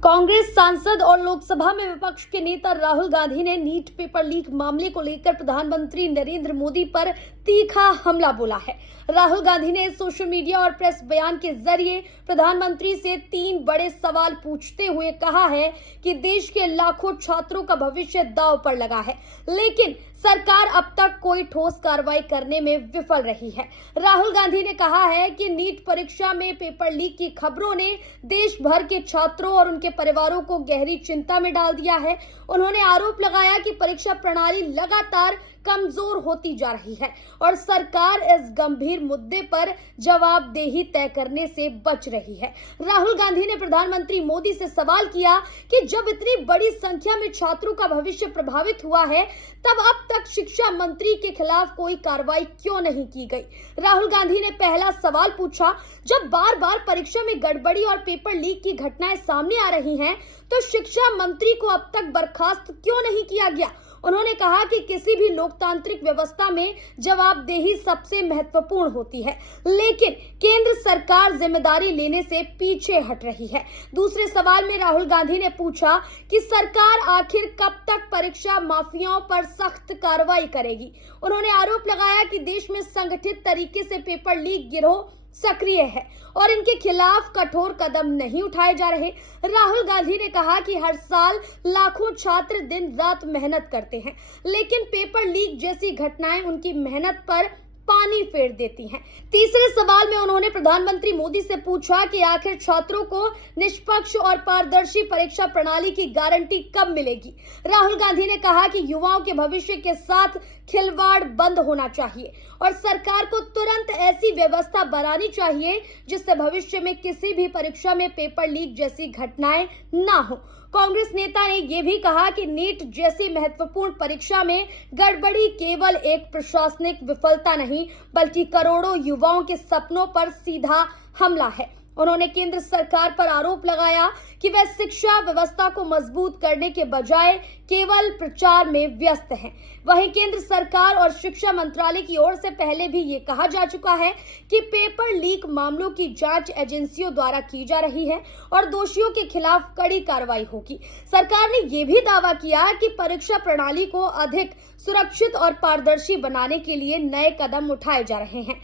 कांग्रेस सांसद और लोकसभा में विपक्ष के नेता राहुल गांधी ने नीट पेपर लीक मामले को लेकर प्रधानमंत्री नरेंद्र मोदी पर तीखा हमला बोला है। राहुल गांधी ने सोशल मीडिया और प्रेस बयान के जरिए प्रधानमंत्री से 3 बड़े सवाल पूछते हुए कहा है कि देश के लाखों छात्रों का भविष्य दांव पर लगा है, लेकिन सरकार अब तक कोई ठोस कार्रवाई करने में विफल रही है। राहुल गांधी ने कहा है कि नीट परीक्षा में पेपर लीक की खबरों ने देश भर के छात्रों और उनके परिवारों को गहरी चिंता में डाल दिया है। उन्होंने आरोप लगाया कि परीक्षा प्रणाली लगातार कमजोर होती जा रही है और सरकार इस गंभीर मुद्दे पर जवाबदेही तय करने से बच रही है। राहुल गांधी ने प्रधानमंत्री मोदी से सवाल किया कि जब इतनी बड़ी संख्या में छात्रों का भविष्य प्रभावित हुआ है, तब अब तक शिक्षा मंत्री के खिलाफ कोई कार्रवाई क्यों नहीं की गई। राहुल गांधी ने पहला सवाल पूछा, जब बार बार परीक्षा में गड़बड़ी और पेपर लीक की घटनाएं सामने आ रही हैं, तो शिक्षा मंत्री को अब तक बर्खास्त क्यों नहीं किया गया। उन्होंने कहा कि किसी भी लोकतांत्रिक व्यवस्था में जवाबदेही सबसे महत्वपूर्ण होती है, लेकिन केंद्र सरकार जिम्मेदारी लेने से पीछे हट रही है। दूसरे सवाल में राहुल गांधी ने पूछा कि सरकार आखिर कब तक परीक्षा माफियाओं पर सख्त कार्रवाई करेगी। उन्होंने आरोप लगाया कि देश में संगठित तरीके से पेपर लीक गिरोह सक्रिय है और इनके खिलाफ कठोर कदम नहीं उठाए जा रहे। राहुल गांधी ने कहा कि हर साल लाखों छात्र दिन रात मेहनत करते हैं, लेकिन पेपर लीक जैसी घटनाएं उनकी मेहनत पर पानी फेर देती हैं। तीसरे सवाल में उन्होंने प्रधानमंत्री मोदी से पूछा कि आखिर छात्रों को निष्पक्ष और पारदर्शी परीक्षा प्रणाली की गारंटी कब मिलेगी। राहुल गांधी ने कहा कि युवाओं के भविष्य के साथ खिलवाड़ बंद होना चाहिए और सरकार को तुरंत ऐसी व्यवस्था बनानी चाहिए जिससे भविष्य में किसी भी परीक्षा में पेपर लीक जैसी घटनाएं ना हो। कांग्रेस नेता ने यह भी कहा कि नीट जैसी महत्वपूर्ण परीक्षा में गड़बड़ी केवल एक प्रशासनिक विफलता नहीं, बल्कि करोड़ों युवाओं के सपनों पर सीधा हमला है। उन्होंने केंद्र सरकार पर आरोप लगाया कि वह शिक्षा व्यवस्था को मजबूत करने के बजाय केवल प्रचार में व्यस्त है। वहीं केंद्र सरकार और शिक्षा मंत्रालय की ओर से पहले भी ये कहा जा चुका है कि पेपर लीक मामलों की जांच एजेंसियों द्वारा की जा रही है और दोषियों के खिलाफ कड़ी कार्रवाई होगी। सरकार ने यह भी दावा किया कि परीक्षा प्रणाली को अधिक सुरक्षित और पारदर्शी बनाने के लिए नए कदम उठाए जा रहे हैं।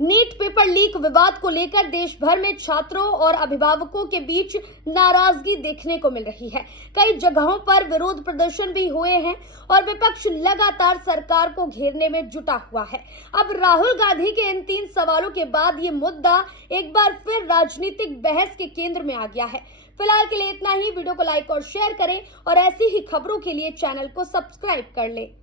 नीट पेपर लीक विवाद को लेकर देश भर में छात्रों और अभिभावकों के बीच नाराजगी देखने को मिल रही है। कई जगहों पर विरोध प्रदर्शन भी हुए हैं और विपक्ष लगातार सरकार को घेरने में जुटा हुआ है। अब राहुल गांधी के इन 3 सवालों के बाद ये मुद्दा एक बार फिर राजनीतिक बहस के केंद्र में आ गया है। फिलहाल के लिए इतना ही। वीडियो को लाइक और शेयर करें और ऐसी ही खबरों के लिए चैनल को सब्सक्राइब कर लें।